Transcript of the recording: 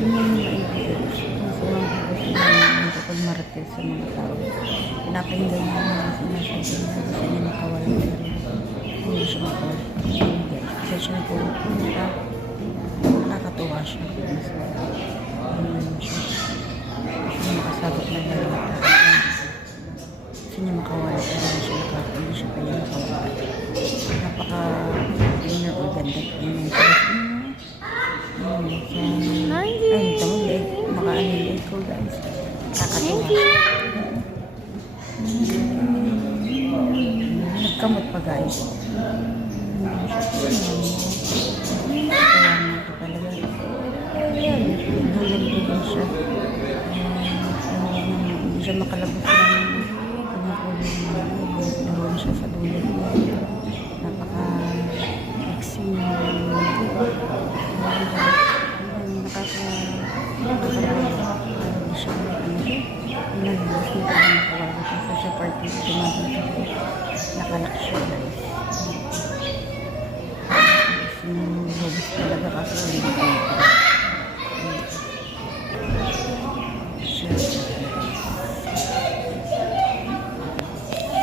Yun yung naiibig. Yung sa mga gusto namin kapag marites sa mga tao. Pinapahinggan niya mga sinasabi niya. Gusto niya makawala na rin. Hindi siya makawala. Hindi. Kasi siya nagpupunta. Nakakatuwa siya. Ano siya. Gusto niya makasabot na rin. Gusto niya makawala. Pero hindi siya pwede makawala. Napaka-dinner o ganda. Ay, tamang leg. Makaano yung leg ko, guys. Nakakatuwa. Nagkamot pa, guys. Nakakatuwa na ito talaga. Ayan, duyan siya. Hindi siya makalabas ng nahulan siya sa duyan. Napaka-exi sa party nakalak siya, guys. Sinubos talaga kasi